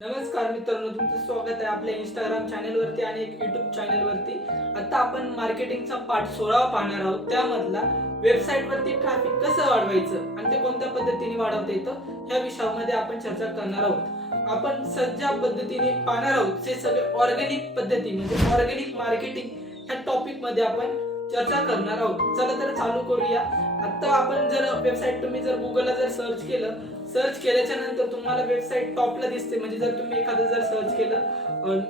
नमस्कार मित्रांनो तुमचं स्वागत आहे आपल्या इंस्टाग्राम चॅनेलवरती आणि एक युट्यूब चॅनेलवरती आता आपण मार्केटिंगचा पाठ सोळावा पाहणार आहोत. त्यामधला वेबसाईटवरती ट्रॅफिक कसं वाढवायचं आणि ते कोणत्या पद्धतीने वाढवता येतं ह्या विषयामध्ये आपण चर्चा करणार आहोत. आपण सज्जा पद्धतीने पाहणार आहोत. ते सगळे ऑर्गॅनिक पद्धती म्हणजे ऑर्गॅनिक मार्केटिंग ह्या टॉपिकमध्ये आपण चर्चा करणार आहोत. चला तर चालू करूया. आता आपण जर वेबसाईट तुम्ही जर गुगलला जर सर्च केलं सर्च केल्याच्यानंतर तुम्हाला वेबसाईट टॉपला दिसते. म्हणजे जर तुम्ही एखादं जर सर्च केलं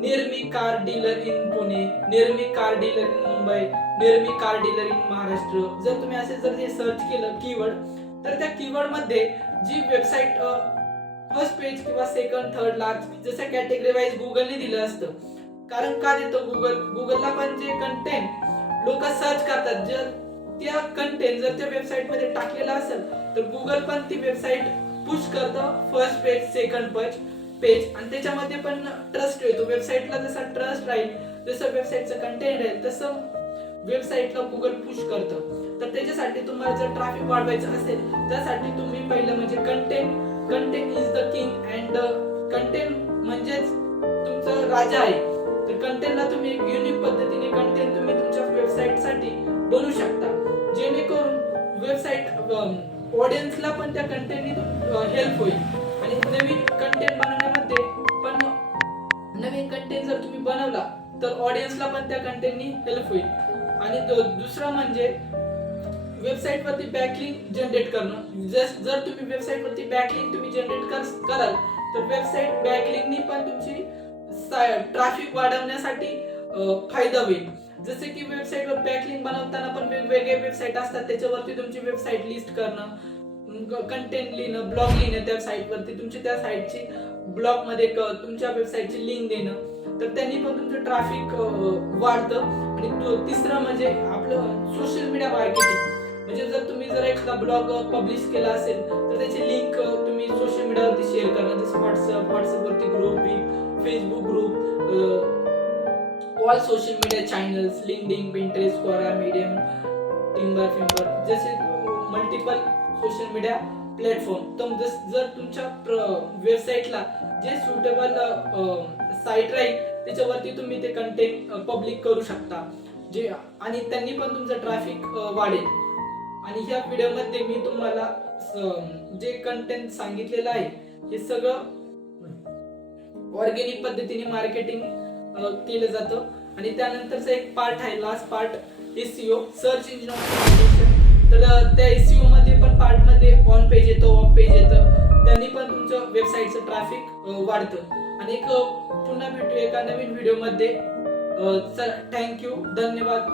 near me car dealer in Pune near me car dealer in Mumbai near me car dealer in Maharashtra जर तुम्ही असे जर हे सर्च केलं कीवर्ड तर त्या कीवर्डमध्ये जी वेबसाईट फर्स्ट पेज किंवा सेकंड थर्ड लास्ट जसं कॅटेगरी वाईज गुगलने दिलं असतं. कारण का देतो गुगल गुगलला पण जे कंटेंट लोक सर्च करतात जर त्या कंटेंट जर त्या वेबसाईटमध्ये टाकलेला असेल तर गुगल पण ती वेबसाईट पुश करतं. First page second page page आणि त्याच्यामध्ये पण ट्रस्ट येतो. वेबसाईटला जसा ट्रस्ट राहील जसं वेबसाईटचं कंटेंट राहील तसं वेबसाईटला गुगल पुश करतं. तर त्याच्यासाठी तुम्हाला जर ट्रॅफिक वाढवायचं असेल त्यासाठी तुम्ही पहिलं म्हणजे content content is the king and content म्हणजेच तुमचं राजा आहे. तर कंटेंटला तुम्ही एक युनिक पद्धतीने कंटेंट तुम्ही तुमच्या वेबसाईटसाठी ऑडियन्सला पण त्या कंटेंटनी हेल्प होईल. आणि नवीन कंटेंट बनवण्यामध्ये पण नवीन कंटेंट जर तुम्ही बनवला तर ऑडियन्सला पण त्या कंटेंटनी हेल्प होईल. आणि दुसरं म्हणजे वेबसाईटवरती बॅकलिंग बॅकलिंक जनरेट करणं. जर जर तुम्ही वेबसाईटवरती बॅकलिंग बॅकलिंक तुम्ही जनरेट कर कराल तर वेबसाईट बॅकलिंकनी पण तुमची ट्रॅफिक वाढवण्यासाठी फायदा होईल. जसे की वेबसाईटवर बॅकलिंग बनवताना पण वेगवेगळे वेबसाईट असतात. त्याच्यावरती तुमची वेबसाईट लिस्ट करणं कंटेंट लिहिणं ब्लॉग लिहिणं त्या साईटवरती तुमची त्या साईटची ब्लॉगमध्ये तुमच्या वेबसाईटची लिंक देणं. तर त्यांनी पण तुमचं ट्रॅफिक वाढतं. आणि तिसरं म्हणजे आपलं सोशल मीडिया मार्केटिंग म्हणजे जर तुम्ही जर एखादा ब्लॉग पब्लिश केला असेल तर त्याची लिंक तुम्ही सोशल मीडियावरती शेअर करणं. जसं व्हॉट्सअप व्हॉट्सअपवरती group all social media channels LinkedIn Pinterest Quora Medium Tumblr फिंबर जसे मल्टिपल सोशल मीडिया प्लॅटफॉर्म तर जस- जर तुमच्या वेबसाईटला जे सुटेबल साईट राहील त्याच्यावरती तुम्ही ते कंटेंट पब्लिक करू शकता. जे आणि त्यांनी पण तुमचं ट्रॅफिक वाढेल. आणि ह्या व्हिडिओमध्ये मी तुम्हाला जे कंटेंट सांगितलेलं आहे हे सगळं ऑर्गेनिक पद्धतीने मार्केटिंग केलं जातं. आणि त्यानंतरचा एक पार्ट आहे last part SEO search engine optimization तर त्या एसीओ मध्ये पण पार्टमध्ये ऑन पेज येतं ऑफ पेज येतं. त्यांनी पण तुमचं वेबसाईटचं ट्रॅफिक वाढतं. आणि एक पुन्हा भेटू एका नवीन व्हिडिओमध्ये थँक्यू धन्यवाद.